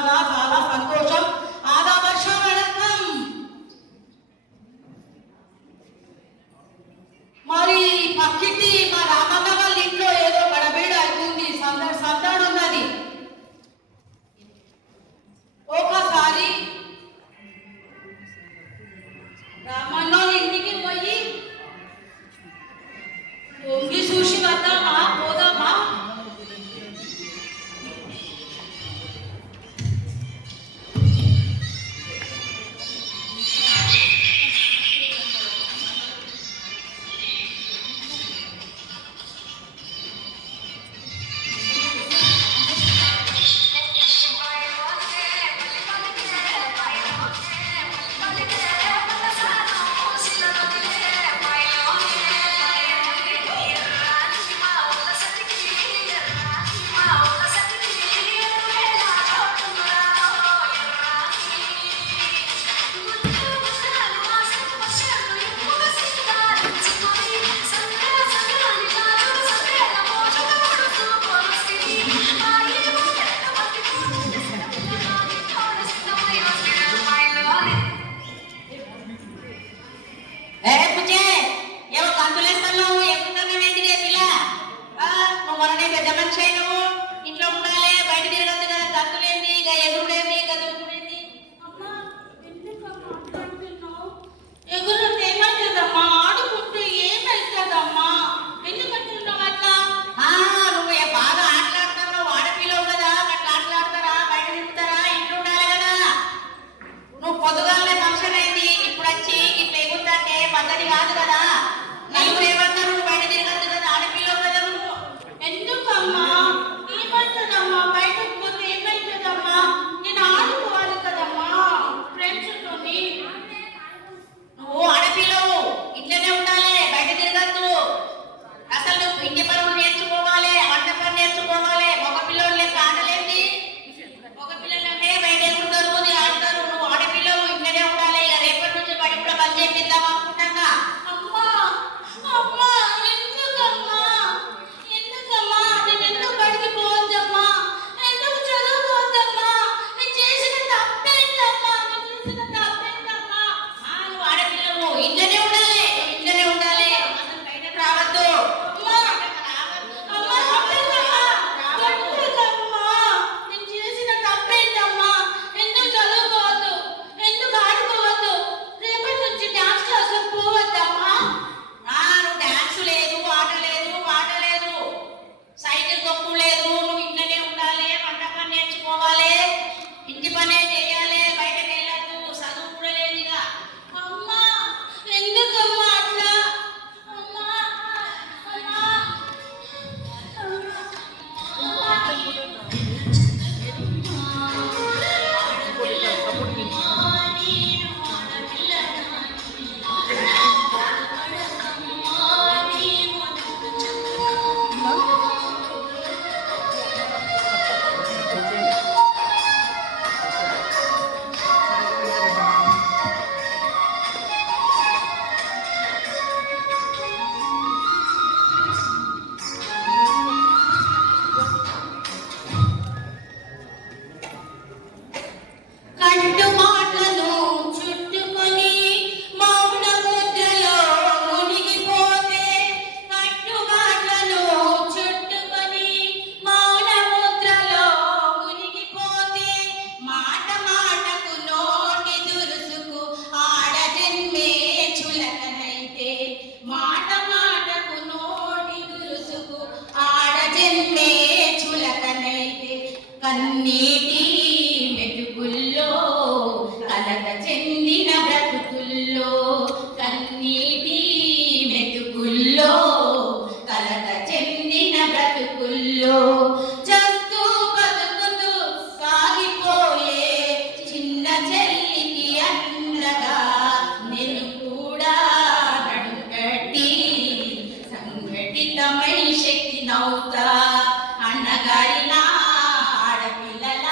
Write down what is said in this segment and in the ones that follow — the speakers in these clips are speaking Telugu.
కదా, చాలా సంతోషం. ఆదావర్ష వణకం. మరి పక్కింటి మా రామన్న వాళ్ళ ఇంట్లో ఏదో గడబీడ అవుతుంది, సందడి ఉన్నది. ఒకసారి రామన్న ఇంటికి పోయి వంగి చూసి వద్దామా, పోదామా? కన్నీటి మెతుకుల్లో కలత చెందిన బ్రతుకుల్లో, కన్నీటి మెతుకుల్లో కలత చెందిన బ్రతుకుల్లో, చస్తూ బతుకుతూ సాగిపోయే చిన్న చెల్లికి అండగా నేను కూడా నడుకట్టి సంఘటితమై శక్తి నౌతా అన్నగారిన ఆడపిల్లల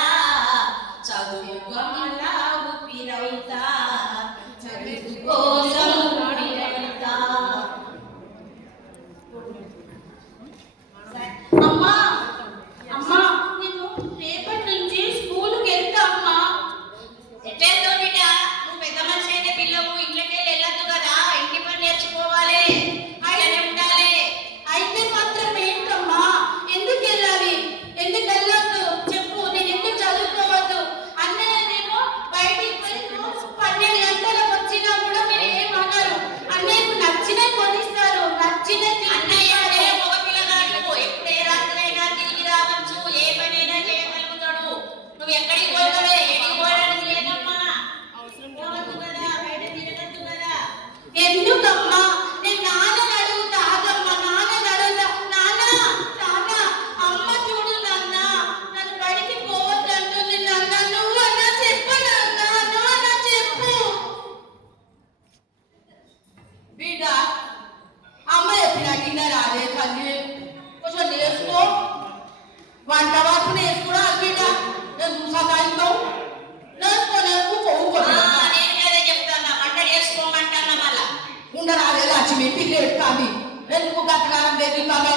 లక్ష్మి పిల్లేడు కానీ ఎందుకు గతకాలం బెదిరితాలో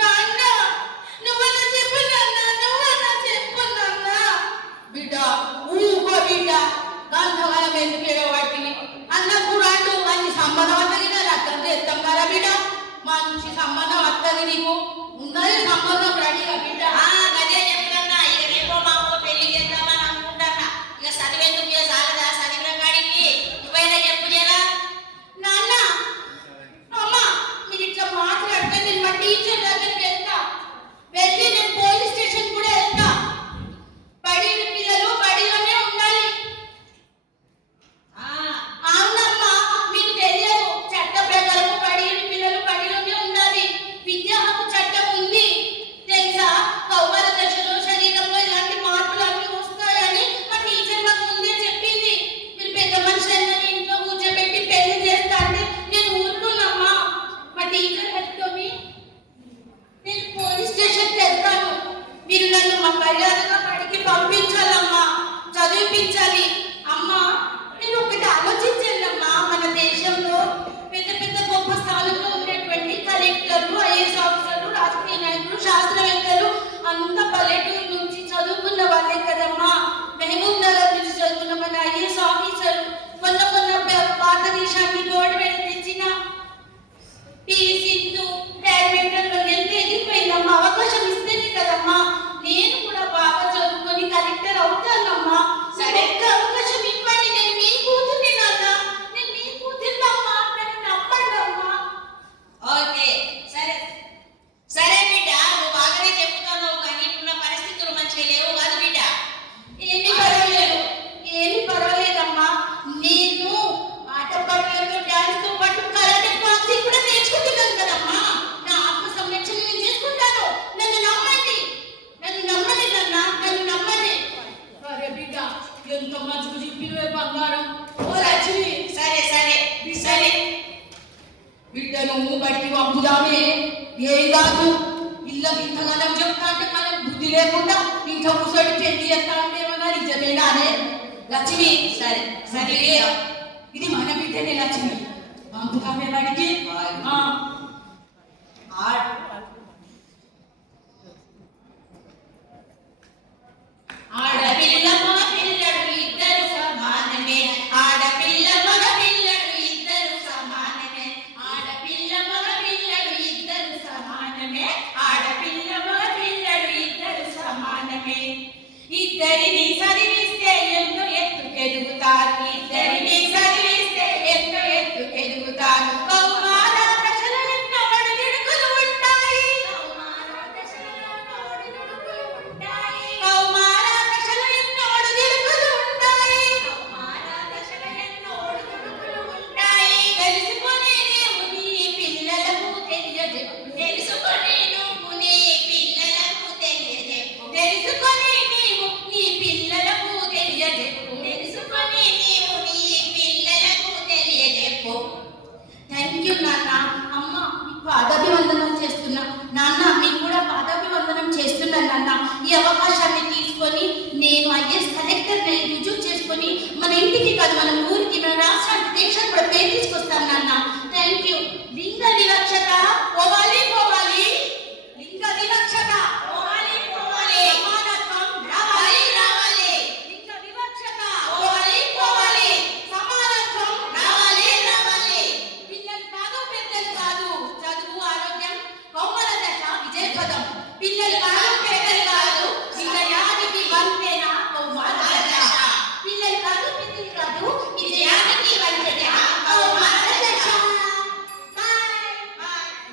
నాన్న నువ్వన్నా చెప్పు నాన్న, నువ్వన్నా చెప్పు నాన్న. బిడ్డ ఊకో బిడ్డ గంధకాలం ఎందుకు ఏడవాటివి అన్న కూడాడు మంచి సంబంధం వస్తుంది కదా అర్థం చేస్తాం కదా బిడ్డ మంచి సంబంధం వస్తుంది నీకు ఉన్నది సంబంధం రెడీగా బిడ్డ. అదే చెప్తున్నా, ఇక రేపో మామో పెళ్లి చేద్దామని అనుకుంటానా. ఇక చదివేందుకు ఇక చాలదా, చదివిన కాడికి నువ్వైనా చెప్పు జరా. నాన్న అమ్మ మీరు ఇట్లా మాట్లాడితే నేను మా టీచర్ దగ్గరికి వెళ్తా, వెళ్ళి నేను పోలీస్ స్టేషన్ కూడా వెళ్తా. బడి పిల్లలు బడిలోనే ఉండాలి. అవునమ్మా మీకు తెలియదు, చట్ట ప్రకారం బడి పిల్లలు బడిలోనే ఉండాలి. విద్యా హక్కు చట్టం ఉంది తెలుసా. కౌమార దశలో శరీరంలో ఇలాంటి మార్పులు అన్ని వస్తాయని మా టీచర్ మాకు ముందే చెప్పింది. మీరు పెద్ద మనిషి అని ఇంట్లో కూర్చోబెట్టి పెళ్లి చేస్తా అంటే నేను ఊరుకున్నామ్మా. మా టీచర్ హెల్ప్తోని నేను పోలీస్ స్టేషన్కి వెళ్తాను. మీరు నన్ను మా మర్యాదగా బడికి పంపించాలమ్మా, చదివించాలి. అమ్మా నేను ఒకటి ఆలోచించండి అమ్మా, మన దేశంలో పెద్ద పెద్ద గొప్ప స్థానంలో ఉన్నటువంటి కలెక్టర్లు, ఐఏఎస్ ఆఫీసర్లు, రాజకీయ నాయకులు, శాస్త్రవేత్తలు అంతా పల్లెటూరు నుంచి చదువుకున్న వాళ్ళే కదమ్మా. మహబూబ్ నగర్ నుంచి చదువుకున్న మన ఐఏఎస్ ఆఫీసర్లు మొన్న భారతదేశాన్ని గోల్డ్ మెడల్ తెచ్చిన పివి సింధు బ్యాడ్మింటన్ లో ఎంత ఎగిరిపోయిందమ్మా. అవకాశం ఇస్తేనే కదమ్మా నేను కూడా బాగా చదువుకొని కలెక్టర్ అవుతానమ్మా. సరే అవకాశం ఇవ్వండి, నేను మీ కూతుర్ని నాన్న, నేను మీ కూతుర్నమ్మా, నన్ను నమ్మండి అమ్మా. ఓకే సరే సరే బిడ్డ, నువ్వు బాగానే చెప్తున్నావు కానీ ఇప్పుడున్న పరిస్థితులు మంచిగా లేవు కాదు బిడ్డ. ఏమి పర్వాలేదమ్మా. నేను ఆటపాటలతో డాన్స్ తో పాటు కరాటే బాక్సింగ్ కూడా నేర్చుకుంటున్నాను కదమ్మా. నా ఆత్మ సంరక్షణ నేను చేసుకుంటాను. నన్ను నమ్మండి, నన్ను నమ్మండి నాన్న, నన్ను నమ్మండి. అరే బిడ్డ ఎంత మంచిగా చెప్పినవే బంగారం. ఓ లక్ష్మి సరే సరే సరే బిడ్డ నువ్వు బయటికి పంపుదామే, ఏం కాదు. ఇళ్ళకి ఇంతగానం చెప్తా అంటే మనకు బుద్ధి లేకుండా ఇంట్లో కూర్చొని పెళ్లి చేస్తా అంటే ఏమన్నా నిజమేనా అనే లక్ష్మి. సరే సరే ఇది మన బిడ్డనే లక్ష్మి, పంపుతామే వాడికి. ఆడపిల్ల మగ పిల్లడు ఇద్దరు సమానమే, ఆడపిల్ల మగ పిల్లడు ఇద్దరు సమానమే, ఆడపిల్ల మగ పిల్లడు ఇద్దరు సమానమే, ఆడపిల్ల మగ పిల్లడు ఇద్దరు సమానమే. ఇద్దరిని చదివిస్తే ఎంతో ఎత్తుకెదుగుతారు, ఇద్దరిని చదివిస్తే ఎంతో ఎత్తుకెదుగుతారు. కౌమార దశలో ఎన్నో ఒడిదుడుకులు ఉంటాయి, కౌమార దశలో ఎన్నో ఒడిదుడుకులు ఉంటాయి, కౌమార దశలో ఎన్నో ఒడిదుడుకులు ఉంటాయి, కౌమార దశలో ఎన్నో ఒడిదుడుకులు ఉంటాయి. తెలుసుకొని నీవు నీ పిల్లలకు తెలియజెప్పు, తెలుసుకొని నువ్వు నీ పిల్లలకు తెలియజెప్పు, తెలుసుకొని నీవు నీ పిల్లలకు తెలియజెప్పు, తెలుసుకొని నీవు నీ పిల్లలకు తెలియజెప్పు. థ్యాంక్ యూ నాన్న. అమ్మ మీకు పాదాభివందనం చేస్తున్నా నాన్న, మీకు కూడా పాదాభివందనం చేస్తున్నాను నాన్న. ఈ అవకాశాన్ని తీసుకొని నేను ఐఏఎస్ కలెక్టర్ రుజువు చేసుకొని మన ఇంటికి కాదు మన ఊరికి, మన రాష్ట్రానికి, దేశానికి కూడా పేరు తీసుకొస్తాను నాన్న. Thank you. లింగ వివక్షత పోవాలి పోవాలి, లింగ వివక్షత పోవాలి పోవాలి, సమానత్వం రావాలి రావాలి. లింగ వివక్షత పోవాలి పోవాలి, సమానత్వం రావాలి రావాలి. పిల్లలు కాదు పెద్దలు కాదు, చదువు ఆరోగ్యం కౌమార దశ విజయపదం. పిల్లలు కాదు పెద్దలు కాదు, విజయానికి వంతెన కౌమార దశ. పిల్లలు కాదు పెద్దలు కాదు, విజయానికి వంతెన కౌమార దశ.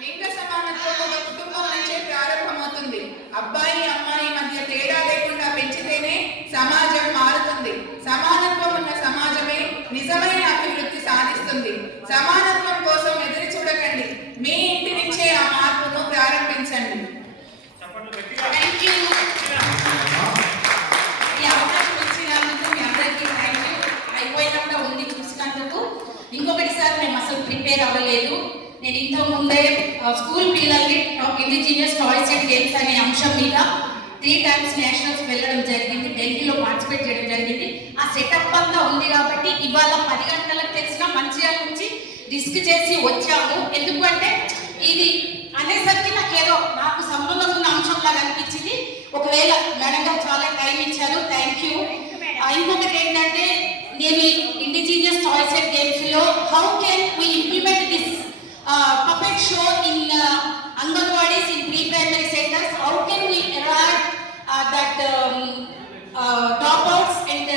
లింగ సమానత్వం ఒక కుటుంబం నుంచే ప్రారంభమవుతుంది. అబ్బాయి అమ్మాయి మధ్య తేడా లేకుండా పెంచితేనే సమాజం మారుతుంది. సమానత్వం ఉన్న సమాజమే నిజమైన అభివృద్ధి సాధిస్తుంది. సమానత్వం కోసం ఎదురు చూడకండి, మీ ఇంటి నుంచే ఆ మార్పును ప్రారంభించండి. Thank you. ఈ అవకాశం ఇచ్చినందుకు మీ అందరికీ థ్యాంక్ యూ. అయిపోయినా కూడా ఉంది చూసినందుకు. ఇంకొకటి సార్ మేము అసలు ప్రిపేర్ అవ్వలేదు. నేను ఇంతకు ముందే స్కూల్ పిల్లల్ని ఇండిజినియస్ టాయ్స్ అండ్ గేమ్స్ అనే అంశం మీద 3 times నేషనల్స్ వెళ్ళడం జరిగింది, ఢిల్లీలో పార్టిసిపేట్ చేయడం జరిగింది. ఆ సెటప్ అంతా ఉంది కాబట్టి ఇవాళ 10 గంటలకు తెలిసిన మంచిర్యాల నుంచి రిస్క్ చేసి వచ్చాము. ఎందుకంటే ఇది అనేసరికి నాకు సంబంధం ఉన్న అంశంలాగా అనిపించింది. ఒకవేళ మేడం గారు చాలా టైం ఇచ్చారు, థ్యాంక్ యూ. ఇంకొకటి ఏంటంటే నేను ఇండిజినియస్ టాయ్స్ అండ్ గేమ్స్ లో how can we implement this puppet show in anganwadis in pre primary centres, how can we eradicate that dropouts and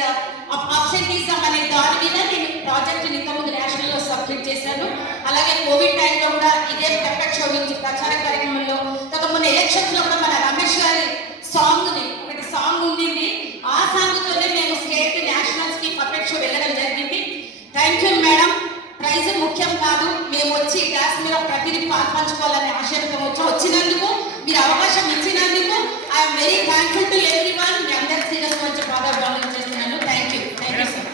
absenteeism అనే దాని మీద నేను ప్రాజెక్ట్ ఇంతకుముందు నేషనల్ లో సబ్మిట్ చేశాను. అలాగే కోవిడ్ టైంలో కూడా ఇదే పపెట్ షో గురించి ప్రచార కార్యక్రమంలో మొన్న ఎలక్షన్స్ లో కూడా మన రమేష్ గారి ఒకటి సాంగ్ ఉండింది. ఆ సాంగ్ తోనే మేము స్టేట్ నేషనల్స్ కి పపెట్ షో వెళ్ళడం జరిగింది. Thank you madam. ప్రైజ్ ముఖ్యం కాదు, మేము వచ్చి డాన్స్ మీద ప్రతిదీ పాల్పంచుకోవాలనే ఆశయంతో వచ్చినందుకు, మీరు అవకాశం ఇచ్చినందుకు I'm very thankful to everyone. మీ అందరి సీరియస్ మంచి పాదాభివందనం చేస్తున్నాను. Thank you sir.